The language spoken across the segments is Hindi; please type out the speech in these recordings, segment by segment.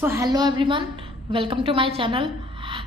So hello everyone, welcome to my channel.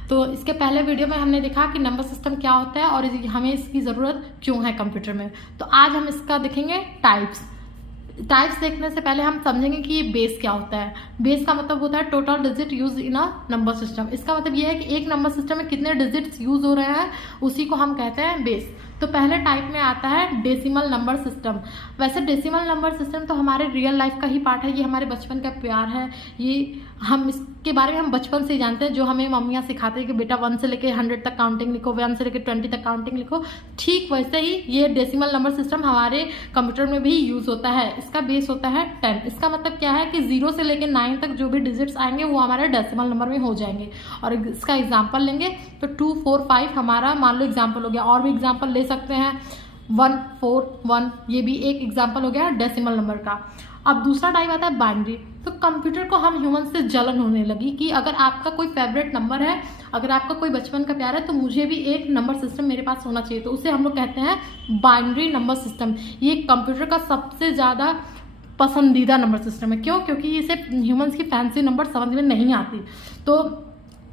तो इसके पहले वीडियो में हमने देखा कि नंबर सिस्टम क्या होता है और हमें इसकी ज़रूरत क्यों है कंप्यूटर में। तो आज हम इसका देखेंगे टाइप्स देखने से पहले हम समझेंगे कि ये बेस क्या होता है। बेस का मतलब होता है total digit use in a number system. इसका मतलब ये है कि एक नंबर सिस्टम में कितने डिजिट्स यूज हो रहे हैं, उसी को हम कहते हैं बेस। तो पहले टाइप में आता है डेसिमल नंबर सिस्टम। वैसे डेसिमल नंबर सिस्टम तो हमारे रियल लाइफ का ही पार्ट है, ये हमारे बचपन का प्यार है। ये हम इसके बारे में हम बचपन से ही जानते हैं, जो हमें मम्मियाँ सिखाते हैं कि बेटा 1 से लेकर 100 तक काउंटिंग लिखो, 1 से लेकर 20 तक काउंटिंग लिखो। ठीक वैसे ही ये डेसिमल नंबर सिस्टम हमारे कंप्यूटर में भी यूज होता है। इसका बेस होता है 10। इसका मतलब क्या है कि 0 से लेकर 9 तक जो भी डिजिट्स आएंगे वो हमारे डेसिमल नंबर में हो जाएंगे। और इसका एग्जाम्पल लेंगे तो 2 4 5 हमारा मान लो एग्जाम्पल हो गया। और भी एग्जाम्पल ले सकते हैं, 1 4 1, ये भी एक एग्जाम्पल हो गया डेसिमल नंबर का। अब दूसरा टाइप आता है बाइनरी। तो कंप्यूटर को हम ह्यूमन से जलन होने लगी कि अगर आपका कोई फेवरेट नंबर है, अगर आपका कोई बचपन का प्यार है, तो मुझे भी एक नंबर सिस्टम मेरे पास होना चाहिए। तो उसे हम लोग कहते हैं बाइनरी नंबर सिस्टम। ये कंप्यूटर का सबसे ज़्यादा पसंदीदा नंबर सिस्टम है। क्यों? क्योंकि इसे ह्यूमन्स की फैंसी नंबर समझ में नहीं आती। तो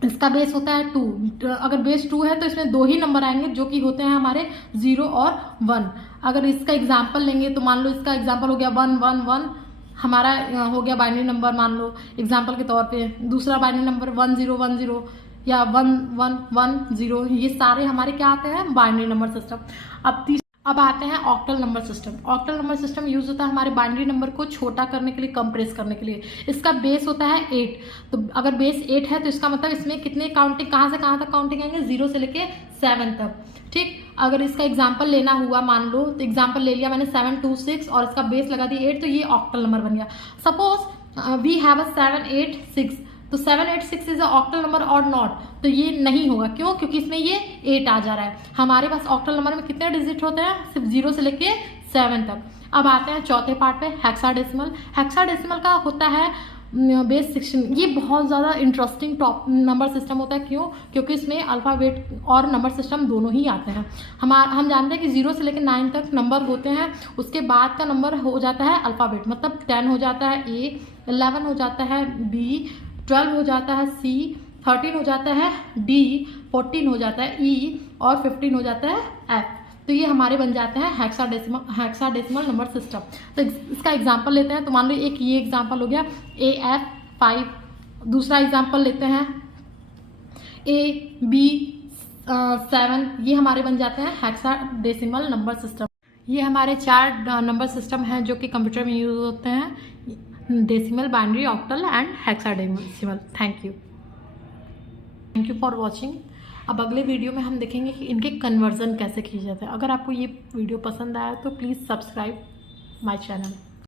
इसका बेस होता है 2। अगर बेस 2 है तो इसमें 2 ही नंबर आएंगे जो कि होते हैं हमारे 0 और 1। अगर इसका एग्जाम्पल लेंगे तो मान लो इसका एग्जाम्पल हो गया 1 1 1, हमारा हो गया बाइनरी नंबर मान लो एग्जाम्पल के तौर पे। दूसरा बाइनरी नंबर 1 0 1 0 या 1 1 1 0, ये सारे हमारे क्या आते हैं बाइनरी नंबर सिस्टम। अब आते हैं octal number system. Octal number system use होता है हमारे बाइनरी नंबर को छोटा करने के लिए, कंप्रेस करने के लिए। इसका बेस होता है 8। तो अगर बेस 8 है तो इसका मतलब इसमें कितने काउंटिंग, कहाँ से कहाँ तक काउंटिंग आएंगे, 0 से लेके 7 तक। ठीक, अगर इसका एग्जाम्पल लेना हुआ मान लो, तो एग्जाम्पल ले लिया मैंने 7 2 6 और इसका बेस लगा दिया 8, तो ये ऑक्टल नंबर बन गया। सपोज वी हैव अ 7 8 6, तो 7 8 6 इज अ ऑक्टल नंबर और नॉट, तो ये नहीं होगा। क्यों? क्योंकि इसमें ये 8 आ जा रहा है। हमारे पास ऑक्टल नंबर में कितने डिजिट होते हैं? सिर्फ 0 से लेके 7 तक। अब आते हैं चौथे पार्ट पे, हेक्साडेसिमल। हेक्साडेसिमल का होता है बेस 16। ये बहुत ज़्यादा इंटरेस्टिंग टॉप नंबर सिस्टम होता है। क्यों? क्योंकि इसमें अल्फ़ाबेट और नंबर सिस्टम दोनों ही आते हैं। हम जानते हैं कि 0 से लेकर 9 तक नंबर होते हैं, उसके बाद का नंबर हो जाता है अल्फ़ाबेट। मतलब 10 हो जाता है A, 11 हो जाता है B, 12 हो जाता है C, 13 हो जाता है D, 14 हो जाता है E और 15 हो जाता है F। तो ये हमारे बन जाते हैं हेक्साडेसिमल नंबर सिस्टम। तो इसका एग्जांपल लेते हैं, तो मान लो एक ये एग्जांपल हो गया AF 5। दूसरा एग्जांपल लेते हैं AB 7। ये हमारे बन जाते हैं हेक्साडेसिमल नंबर सिस्टम। ये हमारे 4 नंबर सिस्टम हैं जो कि कंप्यूटर में यूज होते हैं, decimal, binary, octal and hexadecimal. Thank you for watching. अब अगले वीडियो में हम देखेंगे कि इनके कन्वर्जन कैसे किए जाते हैं। अगर आपको ये वीडियो पसंद आया तो प्लीज़ सब्सक्राइब माय चैनल।